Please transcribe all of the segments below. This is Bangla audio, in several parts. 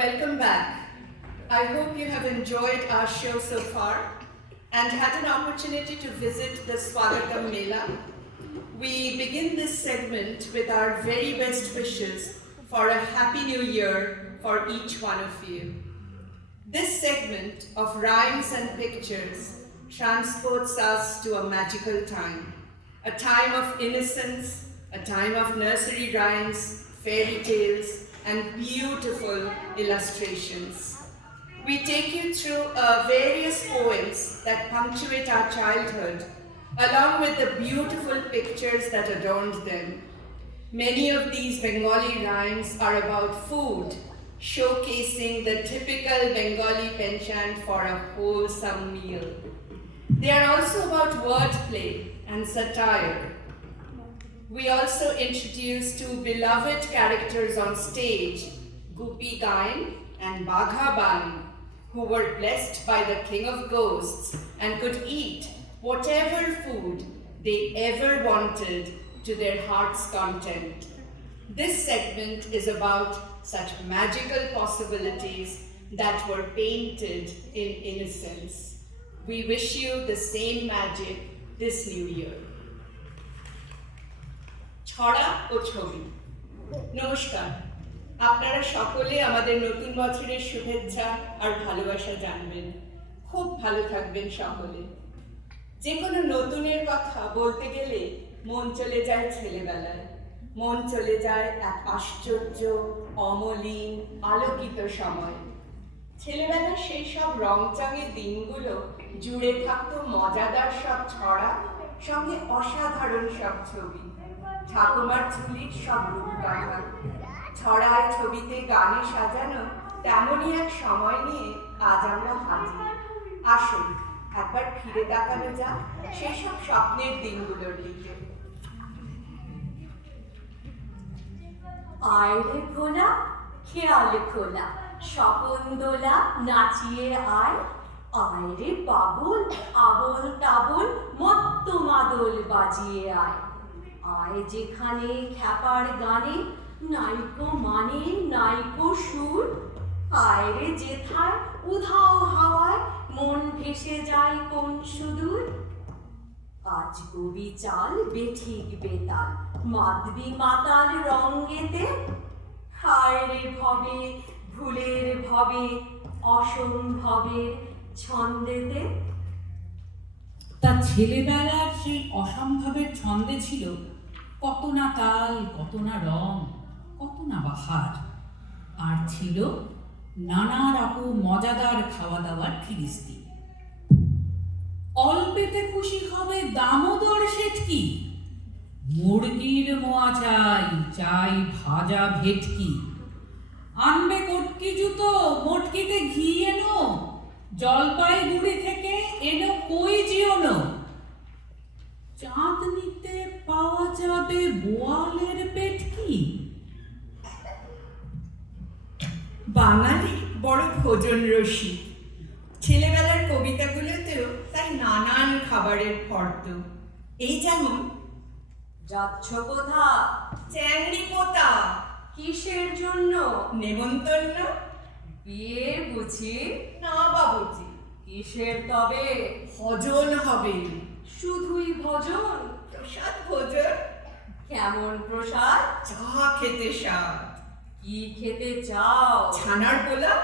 Welcome back. I hope you have enjoyed our show so far and had an opportunity to visit the Swagatam Mela. We begin this segment with our very best wishes for a happy new year for each one of you. This segment of rhymes and pictures transports us to a magical time, a time of innocence, a time of nursery rhymes, fairy tales, and beautiful illustrations. We take you through various poems that punctuate our childhood, along with the beautiful pictures that adorned them. Many of these Bengali rhymes are about food, showcasing the typical Bengali penchant for a wholesome meal. They are also about wordplay and satire. We also introduce two beloved characters on stage, Gupi Gain and Bagha Ban, who were blessed by the king of ghosts and could eat whatever food they ever wanted to their heart's content. This segment is about such magical possibilities that were painted in innocence. We wish you the same magic this new year. ছড়া ও ছবি। নমস্কার, আপনারা সকলে আমাদের নতুন বছরের শুভেচ্ছা আর ভালোবাসা জানবেন। খুব ভালো থাকবেন সকলে। যে কোনো নতুনের কথা বলতে গেলে মন চলে যায় ছেলেবেলায়, মন চলে যায় এক আশ্চর্য, অমলিন, আলোকিত সময়। ছেলেবেলার সেই সব রংচঙে দিনগুলো জুড়ে থাকতো মজাদার সব ছড়া, সঙ্গে অসাধারণ সব ছবি, ঠাকুমার ঝুলির সব রূপকথা। ছড়ায়, ছবিতে, গানে সাজানো তেমনই এক সময় নিয়ে আজ আমরা হাজির। আসুন একবার ফিরে তাকানো যাক সেসব স্বপ্নের দিনগুলোর দিকে। আয় রে ভোলা, খেয়াল খোলা, স্বপন দোলা, নাচিয়ে আয়। আয় রে পাগল, আবল তাবল, মত্ত মাদল বাজিয়ে আয়। আয় যেখানে খ্যাপার গানে নাইকো মানে নাইকো সুর। আয় রে যেথায় উধাও হাওয়ায় মন ভেসে যায় কোন সুদূর। আজ কবি চাল বেঠিক বেতাল, মাতবি মাতাল রঙ্গেতে। হায় রে ভবে, ভুলের ভবে, অসম্ভবের ছন্দেতে। তা ছেলেবেলার সেই অসম্ভবের ছন্দে ছিল কত না তাল, কত না রং, কত না বাহার। আর ছিল নানা রকম মজাদার খাওয়া দাওয়ার ফিরিস্তি। অল্পেতে খুশি হবে দামোদর শেঠকি, মুরগির মোয়া চাই, চাই ভাজা ভেটকি। আনবে কটকি জুতো, মটকিতে ঘি এনো, জলপাইগুড়ি থেকে এনো কই জিওনো। চাঁদনিতে পাওয়া যাবে বোয়ালের পেটকি। বাঙালি বড় ভোজন রসিক। ছেলেবেলার কবিতাগুলোতেও তাই নানান খাবারের ফর্দ। এই যেমন যাচ্ছ কোথা, চ্যাংড়ি পোতা, কিসের জন্য, নেমন্তন্ন, বিয়ে বুঝি, না বাবুজি, কিসের তবে, ভজন হবে, শুধুই ভজন, প্রসাদ ভোজন, কেমন প্রসাদ, চা খেতে স্বাদ, কি খেতে চাও, ছানার পোলাও,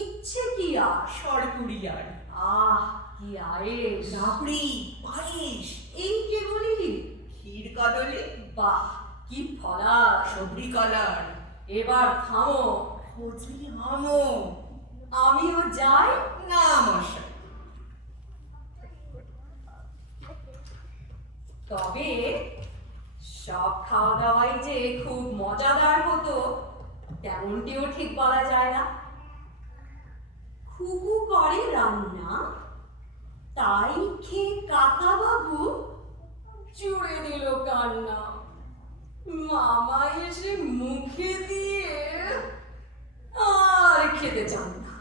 ইচ্ছে কি আর, সরপুরিয়ার, আহ কি আয়েস, রাবড়ি, পায়েস, এই কেবলই, ক্ষীর কদলি, বাহ কি ফলার, সবরি কলার, এবার থামো, ফজলি আমো, আমিও যাই, না মশাই। তবে সব খাওয়া দাওয়াই যে খুব মজাদার হতো তেমনটিও ঠিক বলা যায় না। খুকু করে রান্না, তাই খেয়ে কাকা বাবু জুড়ে দিল কান্না। মামা এসে মুখে দিয়ে আর খেতে চান না।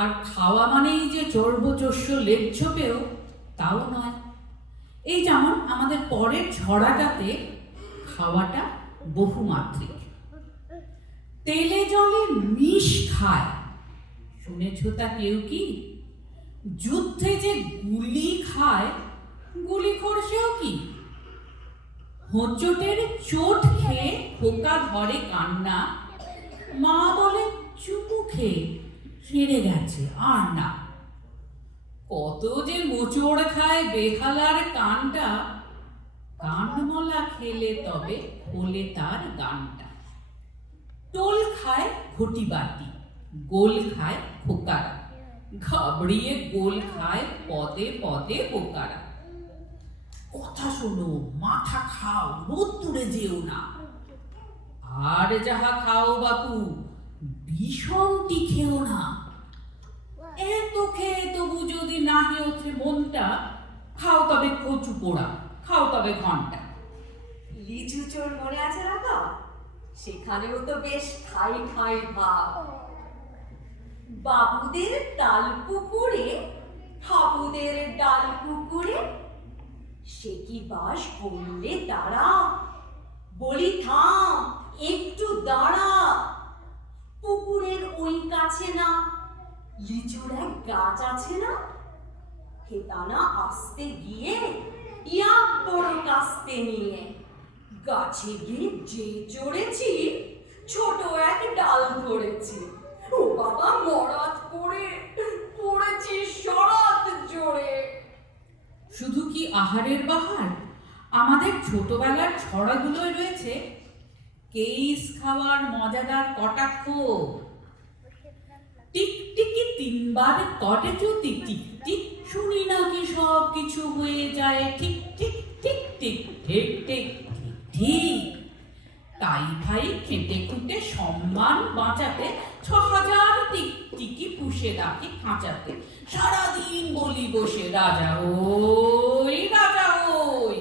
আর খাওয়া মানেই যে চর্বচস্য লেপঝোপেও তাও নয়। এই যেমন আমাদের পরের ছড়াটাতে খাওয়াটা বহুমাত্রিক। তেলে জলে মিশ খায়, শুনেছ তা কেউ কি? যুদ্ধে যে গুলি খায়, গুলি খোরসেও কি? হোঁচটের চোট খেয়ে খোকা ধরে কান্না, মা বলে চুমু খেয়ে সেরে গেছে আর না। কত যে মোচড় খায় বেহালার কানটা, কানমলা খেলে তবে খোলে তার গানটা। টোল খায় ঘটিবাটি, গোল খায় খোকারা, ঘাবড়িয়ে গোল খায় পদে পদে বোকারা। কথা শোনো, মাথা খাও, রোদ্দুরে যেও না। আর যাহা খাও বাপু, বিষমটি খেও না। এত খেয়ে তবু যদি নাহি ওঠে মনটা, খাও তবে কচু পোড়া, খাও তবে ঘন্টা। লিচু চোর মনে আছে না তো? সেখানেও তো বেশ ঠাই ঠাই ভাব। বাবুদের তাল পুকুরে, হাবুদের ডাল পুকুরে, সে কি বাস করলে তারা? বলি থাম, একটু দাঁড়া। পুকুরের ওই কাছে না লিচুর এক গাছ আছে না? হেতানা আসতে গিয়ে ইয়া বড় কাস্তে নিয়ে গাছে গিয়ে যে চড়েছি, ছোট এক ডাল ধরেছি। ও বাবা, মরাত পড়ে পড়েছি সরাত জোরে। শুধু কি আহারের বাহার? আমাদের ছোটবেলার ছড়াগুলোয় রয়েছে কেইস খাওয়ার মজাদার কটাক্ষ। টিকটিকি তিনবার কটে যদি টিক টিক, শুনি নাকি সব কিছু হয়ে যায় ঠিক ঠিক ঠিক ঠিক ঠিক ঠিক ঠিক ঠিক। তাই ভাই খেটে খুঁটে সম্মান বাঁচাতে ৬,০০০ টিকটিকি পুষে রাখি খাঁচাতে। সারাদিন বলি বসে রাজা ওই রাজা ওই।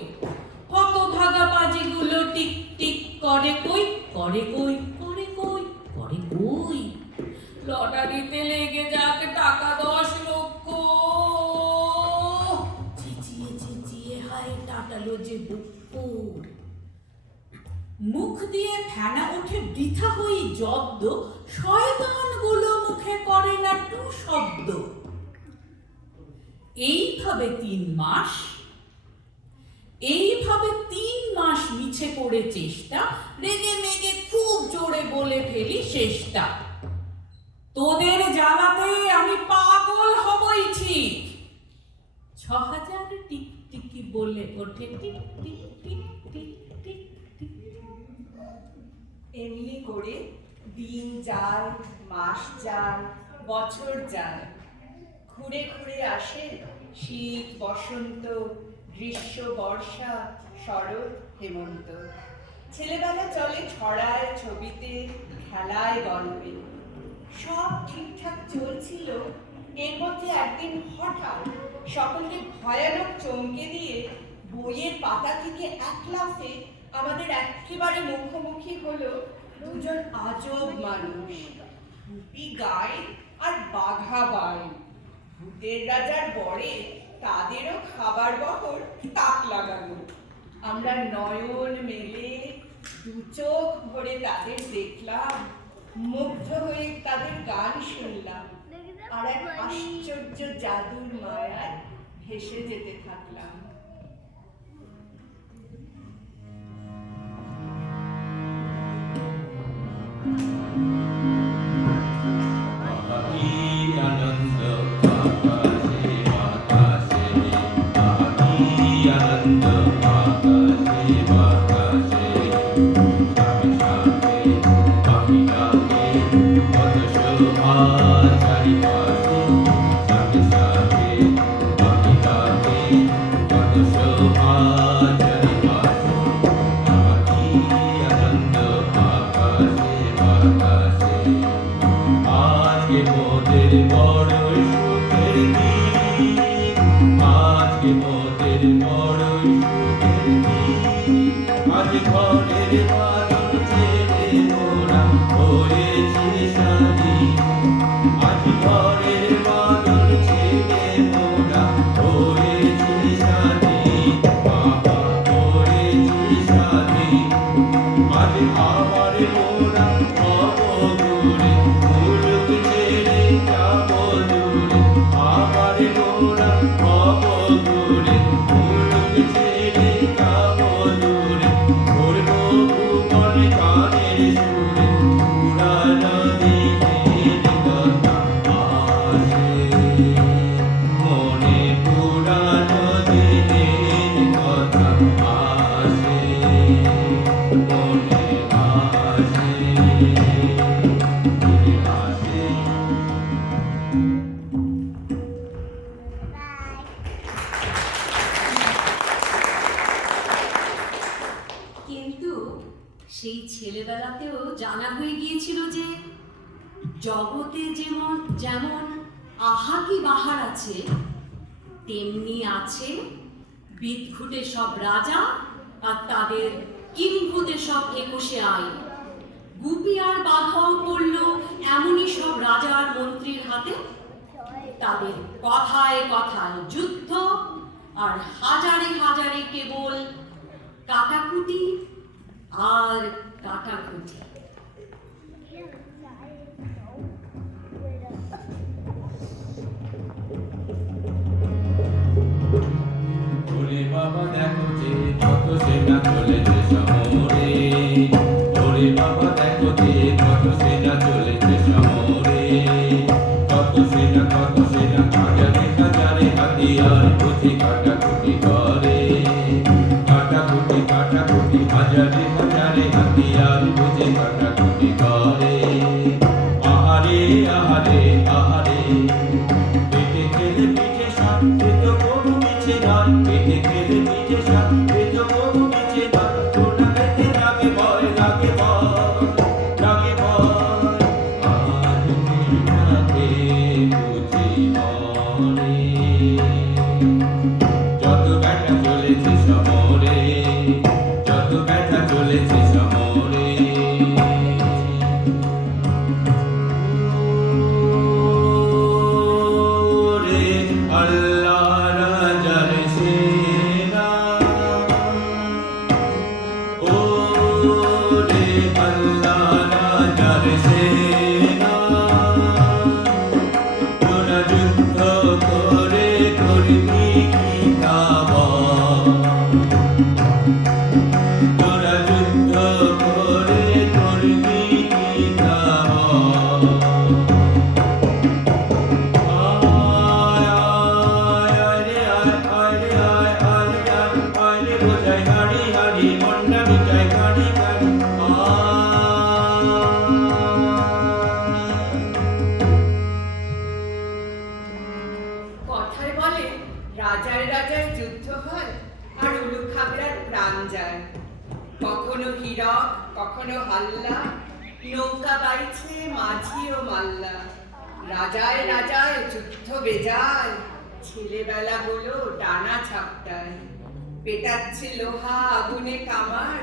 হতভাগা পাজিগুলো টিক টিক করে কই, করে কই, করে কই, করে কই। লটারিতে লেগে যাক টাকা ১০ লক্ষ, চেঁচিয়ে চেঁচিয়ে হায় টাটালো যে বুকুর। মুখ দিয়ে ফেনা উঠে বৃথা হই জব্দ, শয়তানগুলো মুখে করে না টু শব্দ। এইভাবে ৩ মাস, এইভাবে ৩ মাস মিছে করে চেষ্টা, রেগে মেগে খুব জোরে বলে ফেলি শেষটা। তোদের জ্বালাতে আমি পাগল হবই ঠিক। ৬,০০০ টিকটিকি বলে ওঠে tick tick tick tick tick tick. এমনি করে দিন যায়, মাস যায়, বছর যায়। ঘুরে ঘুরে আসে শীত, বসন্ত, গ্রীষ্ম, বর্ষা, শরৎ, হেমন্ত। ছেলেবেলা চলে ছড়ায়, ছবিতে, খেলায়, গল্পে। সব ঠিকঠাক চলছিল, এর মধ্যে একদিন হঠাৎ সকলকে ভয়ানক চমকে দিয়ে বইয়ের পাতা থেকে এক লাফে আমাদের একেবারে মুখোমুখি হলো দুজন আজব মানুষ, ভূপি গাই আর বাঘা বাই। ভূতের রাজার বরে তাদেরও খাবার বহর তাক লাগানো। আমরা নয়ন মেলে দু চোখ ভরে তাদের দেখলাম, মুগ্ধ হয়ে তাদের গান শুনলাম, আর এক আশ্চর্য জাদুর মায়ায় ভেসে যেতে থাকলাম। আনন্দ আকাশে বাতাসে, আনন্দ আকাশে বাতাসে, সাথে সাথে পাখি ডাকে কত শোভা চারিপাশে, সাথে সাথে পাখি ডাকে কত শোভা চারিপাশে। আনন্দ আকাশে বাতাসে, আজকে মোদের বড়ই সুখের দিন, আজকে মোদের বড়ই সুখের দিন। আজ ঘরের বাদল ছেড়ে মোরা হয়েছি স্বাধীন, আজ ঘরের বাদল ছেড়ে মোরা হয়েছি স্বাধীন, বাবা হয়েছি স্বাধীন। আজ আবার মোরা হব মনে আসে ফিরে আসে। কিন্তু সেই ছেলেবেলাতেও জানা হয়ে গিয়েছিল যে জগতে যেমন যেমন আহাকি বাহার আছে, তেমনি আছে বিদঘুটে সব রাজা আর তাদের কিংভূতে সব 21 আইন। গুপি আর বাঘাও পড়ল এমনই সব রাজা আর মন্ত্রীর হাতে। তাদের কথায় কথায় যুদ্ধ আর হাজারে হাজারে কেবল কাটাকুটি আর কাটাকুটি। ওরে বাবা দেখো যে কত সেনা চলেছে শহরে, ওরে বাবা দেখো যে কত সেনা চলেছে শহরে, কত সেনা হাজারে হাজারে হাতিয়ার বুঝি কাটাকুটি করে, কাটাকুটি হাজারে হাজারে হাতিয়ার বুঝি কাটাকুটি করে। আহারে আহারে আহারে পেটে খেলে পিঠে সাপ এ তো কোনো মিছে নয়, পেটে খেলে পিঠে সাপ এ তো কোনো মিছে নয়, ওটা পেতে লাগে ভয় লাগে ভয় লাগে ভয়। আর মিঠাকে বুঝি মনে যত ব্যাটা চলেছে শহরে, যত ব্যাটা চলেছে শহরে। ওরে আল্লাহ রাজার সেনা, ওরে আল্লাহ রাজার সেনা, তোরা যুদ্ধ করে করবি কি খাবার, তোরা যুদ্ধ করে করবি কি খাবার। আয় আয় রে আয় রে আয় রে বোঝাই হাড়ি হাড়ি মন্ডা মিটাই গাড়ি গাড়ি। কথায় বলে রাজার রাজার যুদ্ধ হয় আর উলু খাবড়ার প্রাণ যায়। কখনো হীরক কখনো হাল্লা, নৌকা বাইছে মাঝি ও মাল্লা। রাজায় রাজায় যুদ্ধ বেজায়, ছেলেবেলা হলো ডানা ঝাপটায়। পেটাচ্ছে লোহা আগুনে কামার,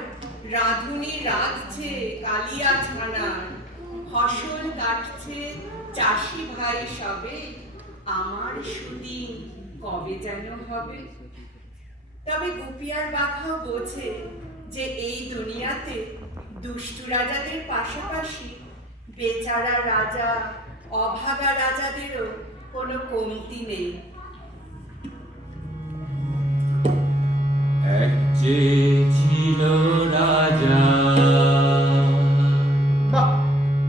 রাঁধুনি রাঁধছে কালিয়া ছানার। ফসল কাটছে চাষি ভাই সবে, আমার সুদিন কবে যেন হবে। তবে গুপি আর বাঘাও বোঝে যে এই দুনিয়াতে দুষ্টু রাজাদের পাশাপাশি বেচারা রাজা অভাগা রাজাদেরও কোনো কমতি নেই। এক যে ছিল রাজা, বাহ,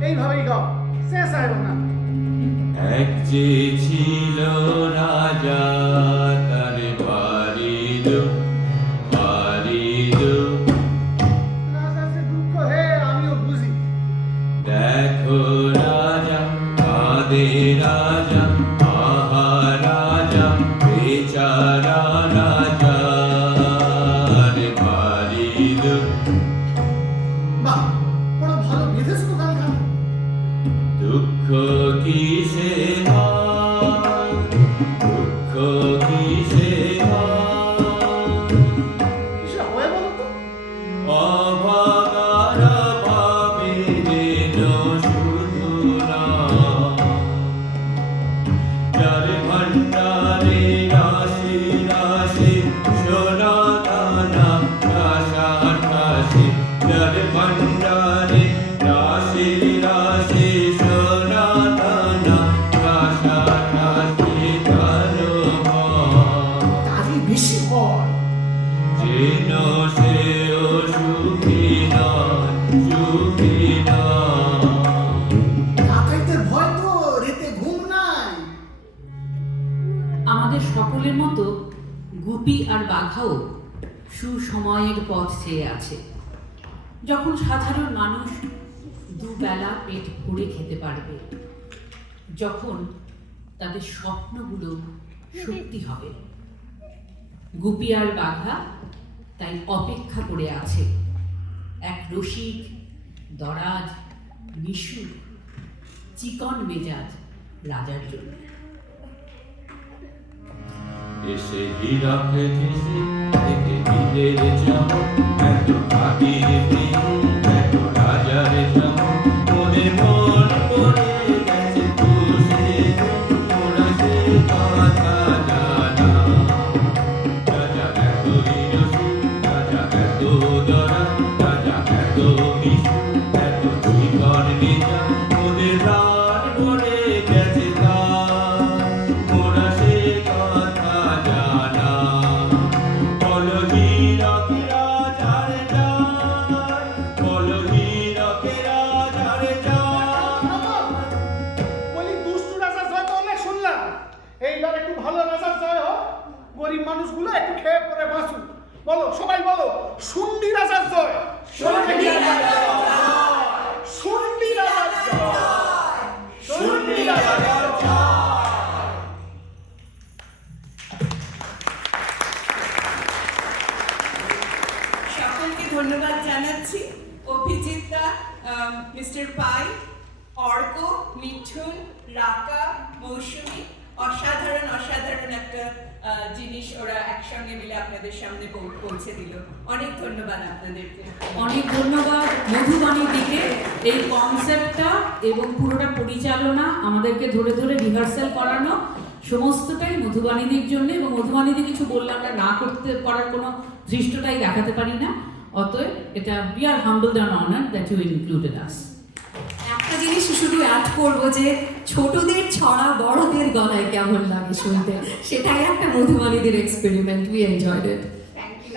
এইভাবেই গাও, শেষ হয় না। এক যে ছিল রাজা, তার বাড়ি দো রাজা সে দুঃখ হে আমিও বুঝি। দেখো রাজা কাঁদে রাজা, আহা রাজা বেচারা রাজা রে বাড়ি দো। বাহ, বড় ভালো বেঁধেছো তো গান। দুঃখ কিসে হয়, দুঃখ কিসে হয়, কিসে হয় বলো তো? অভাগার ভাবে যেন শুধু নয়, যার ভাণ্ডারে রাশি রাশি সোনা দানা আশা ঠাসি, যার ভাণ্ডারে রাশি রাশি সোনা দানা আশা ঠাসি তার ভয়। কাজই বেশি হয়। যেন সেও সুখী নয়, সুখী নয়। ডাকাইতের ভয় তো রেতে ঘুম নাই। আমাদের সকলের মতো গুপি আর বাঘাও সুসময়ের পথ চেয়ে আছে। যখন সাধারণ মানুষ দুবেলা পেট ভরে খেতে পারবে, যখন তাদের স্বপ্নগুলো সত্যি হবে। গুপি আর বাঘা তাই অপেক্ষা করে আছে এক রসিক, দরাজ, নিশুক, চিকন মেজাজ রাজার জন্য। এসে হীরক ঘেঁষে দেখে হীরের চমক, এত পাখির প্রেম, এত রাজার চমক, ওদের মন পড়ে গেছে বসে, ওরা সে কথা জানা। রাজা এত হিরসু, রাজা এত দরা, রাজা এত মিশু, এত চিকন মেজাজ, ওদের প্রাণ ভরে গেছে তার, ওরা সে কথা জানা। বলো হীরকেরা যারে যায়, বলো হীরকেরা যারে যায়। বলি দুষ্টু রাজার জয় তো অনেক শুনলাম, এইবার একটু ভালো রাজার জয় হোক, গরিব মানুষগুলো একটু খেয়ে পরে বাঁচুক। বলো সবাই বলো, শুন্ডি রাজার জয়, শুন্ডি রাজার জয়, শুন্ডি রাজার জয়, শুন্ডি রাজার জয়। সকলকে ধন্যবাদ জানাচ্ছি। অভিজিৎদা, মিস্টার পাই, অর্ক, মিঠুন, রাকা, মৌসুমী, অসাধারণ অসাধারণ একটা জিনিস ওরা একসঙ্গে মিলে আপনাদের সামনে পৌঁছে দিল। অনেক ধন্যবাদ আপনাদেরকে। অনেক ধন্যবাদ মধুবাণীর দিকে এই কনসেপ্টটা এবং পুরোটা পরিচালনা, আমাদেরকে ধরে ধরে রিহার্সাল করানো, সমস্তটাই মধুবাণীদের জন্য। এবং মধুবাণীদি কিছু বললে আমরা না করতে পারার কোনো দৃষ্টটাই দেখাতে পারি না। অতএব এটা we are humbled and honoured that you included us. একটা জিনিস শুধু অ্যাড করবো যে ছোটদের ছড়া বড়দের গলায় কেমন লাগে শুনতে, সেটাই একটা মধুবাণীদের experiment. We enjoyed it. Thank you.